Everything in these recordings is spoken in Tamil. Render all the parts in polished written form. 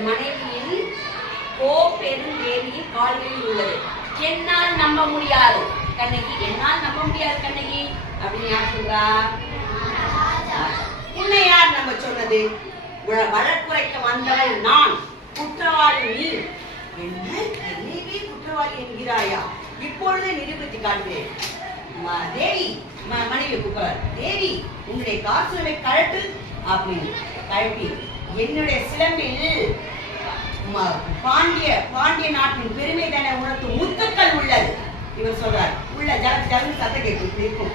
என் மனைவியின் பெருந்தேவியின் கால்களில் உள்ளது. என்னால் நம்ப முடியாது கண்ணகி, என்னால் நம்ப முடியாது கண்ணகி அப்படின்னு யார் சொல்றா? உன்னை யார் நம்ப சொன்னது? வழக்குரைக்க வந்தவள் நான், குற்றவாளி நீ. என்னையே குற்றவாளி என்கிறாயா? இப்பொழுது நிரூபித்து காட்டுகிறேன். தேவி, மனைவி கூப்பிடுறார். தேவி, உன்னுடைய காசுகளை கழட்டு அப்படின்னு கழட்டி என்னுடைய சிலம்பில் பாண்டிய நாட்டின் பெருமை தானே உணர்த்தும் முத்துக்கள் உள்ளது. இவர் சொல்றார். உள்ள ஜல சத்தம் கேட்கும் இருக்கும்.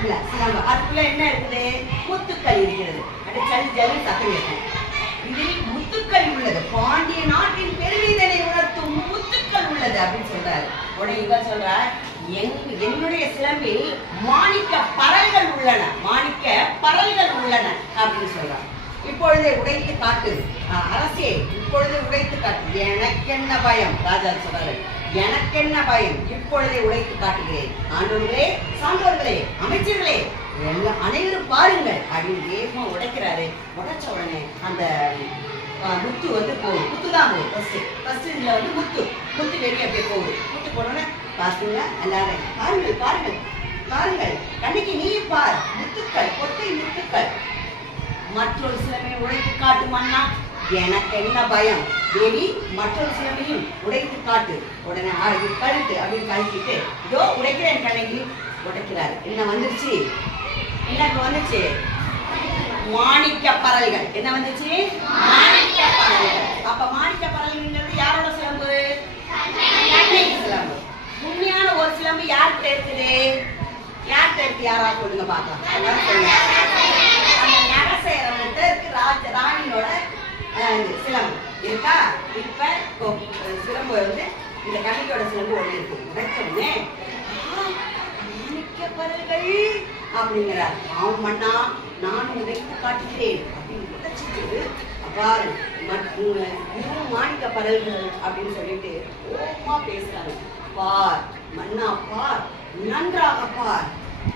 இல்ல சிலம்பு அதுக்குள்ள என்ன இருக்குது? முத்துக்கள் இருக்கிறது. அது ஜல் சத்தம் கேட்கும். இதில் முத்துக்கள் உள்ளது. பாண்டிய நாட்டின் பெருமை தானே உணர்த்தும் முத்துக்கள் உள்ளது அப்படின்னு சொல்றாரு. உடனே இவர் சொல்றார், என்னுடைய சிலம்பில் மாணிக்க பரல்கள் உள்ளன, மாணிக்க பரல்கள் உள்ளன அப்படின்னு சொல்றார். இப்பொழுதே உடைத்து காட்டு அரசே, இப்பொழுதே உடைத்து காட்டு. எனக்கென்ன பயம்? ராஜா சொல்றாரு, எனக்கென்ன பயம்? இப்பொழுதே உடைத்து காட்டுகிறேன். ஆண்டோர்களே, சான்றோர்களே, அமைச்சர்களே, எல்லாம் அனைவரும் பாருங்கள் அப்படின்னு வேகமா உடைக்கிறாரு. உடைச்ச உடனே அந்த முத்து வந்து போகுது. முத்து தான் போகுது. ஃபர்ஸ்ட் இதுல வந்து முத்து வெளியே அப்படியே போகுது. முத்து போனோடனே பாருங்க எல்லாரும், பாருங்கள் பாருங்கள் பாருங்கள் கண்ணுக்கு நீ பார், முத்துக்கள், கொட்டை முத்துக்கள். மற்றொரு சிலமையை உடைத்து காட்டு மன்னா. எனக்கு என்ன பயம்? தேவி, மற்றொரு சிலமையும் உடைத்து காட்டு. உடனே கழுத்து அப்படின்னு கழிச்சிட்டு இதோ உடைக்கிறேன் கண்ணகி. உடைக்கிறாரு. என்ன வந்துருச்சு? எனக்கு வந்துச்சு மாணிக்க பரல்கள். என்ன வந்துச்சு? மாணிக்க பரல்கள். அப்ப மாணிக்க பரல்கள்ங்கிறது யாரோட சிலம்பு? கண்ணகி சிலம்பு. உண்மையான ஒரு சிலம்பு யார்கிட்ட இருக்குது? யார்கிட்ட இருக்கு? யாராவது சொல்லுங்க பார்க்கலாம். அந்த நரசேரவன்கிட்ட இருக்கு. ராணியோட சிலம்பு இருக்கா? இப்ப சிலம்பு வந்து இந்த கண்ணகியோட சிலம்பு ஒண்ணு இருக்கு. உடைச்சோடனே மாணிக்க பரல்கள் அப்படிங்கிறார். ஆம் மன்னா, நான் உடைத்து காட்டுகிறேன் அப்படின்னு உடைச்சிட்டு அவ்வாறு மாணிக்க பரல்கள் அப்படின்னு சொல்லிட்டு ஓமா பேசுறாரு. பார் மன்னா, பார், நன்றாக பார்.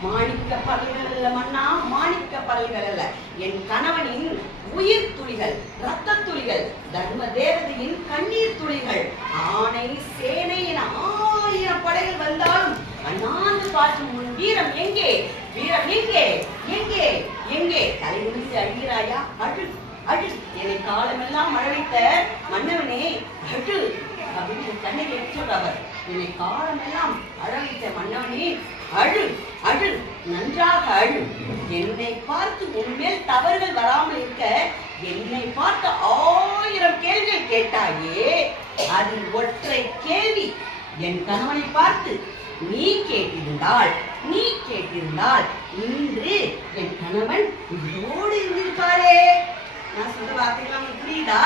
மாணிக்க பரல்கள் அல்ல மன்னா, மாணிக்க பரல்கள் அல்ல. என் கணவனின் உயிர் துளிகள், ரத்த துளிகள், தர்ம தேவதையின் கண்ணீர் துளிகள். ஆணை சேனை என 1000 படைகள் வந்தாலும் அண்ணாந்து பார்க்கும் உன் வீரம் எங்கே? வீரம் எங்கே? எங்கே? எங்கே? தலை முடித்து அழுகிறாயா? அழு அழு. என்னை காலமெல்லாம் மழவைத்த மன்னவனே அழு அப்படின்னு கண்ணை கேட்டு சொல்றவர். என்னை காலமெல்லாம் அழவைத்த மன்னவனே அழு அழு, நன்றாக அழு. என்னை பார்த்து உன்மேல் தவறுகள் வராமல் இருக்க என்னை பார்த்து 1000 கேள்விகள் கேட்டாயே, அதில் ஒற்றை கேள்வி என் கணவனை பார்த்து நீ கேட்டிருந்தால் இன்று என் கணவன் இதோடு இருந்திருக்காரே. நான் சொல்ற வார்த்தைகள் உங்களுக்கு புரியுதா?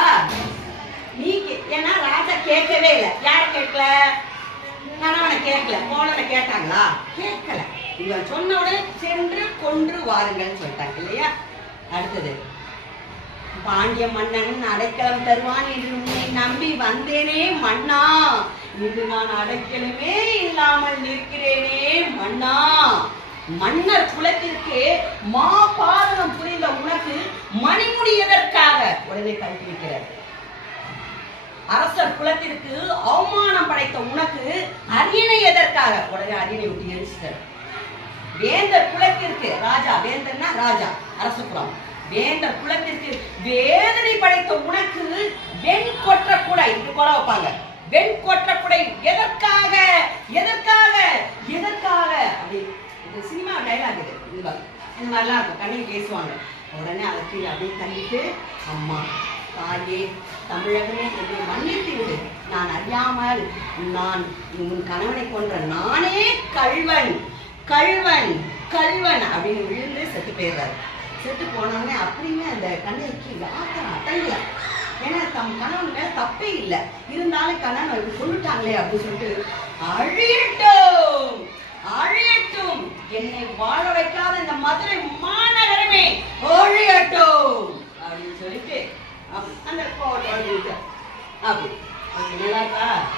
நீ ஏன்னா ராஜா கேட்கவே இல்லை. யார் கேட்கல? கணவனை கேட்கல. போனவனை கேட்டாங்களா? கேட்கல. இவன் சொன்ன உடனே சென்று கொன்று வாருங்கள் சொல்லிட்டாங்க இல்லையா? அடுத்தது, பாண்டிய மன்னன் அடைக்கலம் தருவான் என்று உன்னை நம்பி வந்தேனே மன்னா, இன்று நான் அடைக்கலமே இல்லாமல் நிற்கிறேனே மன்னா. மன்னர் குலத்திற்கு மாபாதகம் புரிந்த உனக்கு மணிமுடி எதற்காக? உடனே கல்வி வைக்கிறார். அரசர் குலத்திற்கு அவமானம் படைத்த உனக்கு அரியணை எதற்காக? உடனே அரியணை விட்டு எரிச்சிட்டார். வேந்தர் குலத்திற்கு, ராஜா, வேந்தர்னா ராஜா, அரச குலம், வேந்தர் குலத்திற்கு வேதனை படைத்த உனக்கு வெண் கொற்ற குடை, இது கொலை வைப்பாங்க, வெண் கொற்ற குடை எதற்காக? எதற்காக? எதற்காக? அப்படி இது சினிமா டைலாக். இது இந்த மாதிரிலாம் இருக்கும். கண்ணி பேசுவாங்க. உடனே அதை கீழே அப்படியே தள்ளிட்டு, அம்மா தாயே தமிழகமே என்னை மன்னித்து விடு. நான் அறியாமல் நான் உன் கணவனை கொன்ற நானே கள்வன் கள்வன் கள்வன் அப்படின்னு விழுந்து செத்து போயிடுறாரு. செத்து போனோடனே அப்படியுமே அந்த கண்ணகிக்கு யாத்திரம் அடங்கல. ஏன்னா தம் கணவன் மேல தப்பே இல்லை, இருந்தாலும் கணவன் கொண்டுட்டாங்களே அப்படின்னு சொல்லிட்டு அழியட்டும்